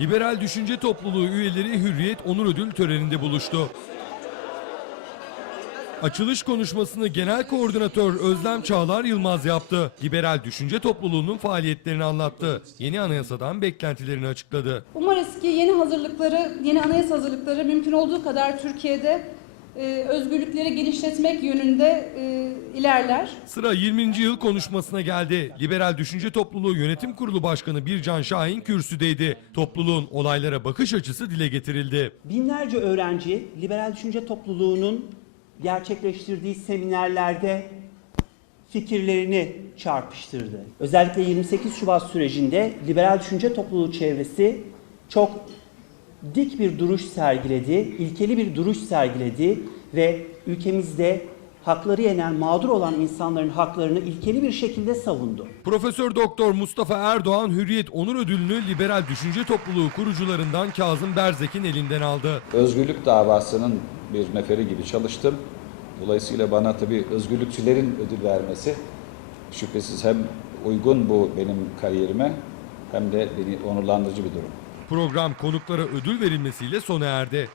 Liberal Düşünce Topluluğu üyeleri Hürriyet Onur Ödül töreninde buluştu. Açılış konuşmasını Genel Koordinatör Özlem Çağlar Yılmaz yaptı. Liberal Düşünce Topluluğu'nun faaliyetlerini anlattı. Yeni anayasadan beklentilerini açıkladı. Umarız ki yeni hazırlıkları, yeni anayasa hazırlıkları mümkün olduğu kadar Türkiye'de e, özgürlükleri genişletmek yönünde e, ilerler. Sıra 20. yıl konuşmasına geldi. Liberal Düşünce Topluluğu Yönetim Kurulu Başkanı Bircan Şahin kürsüdeydi. Topluluğun olaylara bakış açısı dile getirildi. Binlerce öğrenci Liberal Düşünce Topluluğu'nun gerçekleştirdiği seminerlerde fikirlerini çarpıştırdı. Özellikle 28 Şubat sürecinde Liberal Düşünce Topluluğu çevresi çok dik bir duruş sergiledi, ilkeli bir duruş sergiledi ve ülkemizde hakları yenen, mağdur olan insanların haklarını ilkeli bir şekilde savundu. Profesör Doktor Mustafa Erdoğan Hürriyet Onur Ödülünü Liberal Düşünce Topluluğu kurucularından Kazım Berzek'in elinden aldı. özgürlük davasının bir neferi gibi çalıştım. Dolayısıyla bana tabii özgürlükçülerin ödül vermesi şüphesiz hem uygun bu benim kariyerime hem de beni onurlandırıcı bir durum. Program konuklara ödül verilmesiyle sona erdi.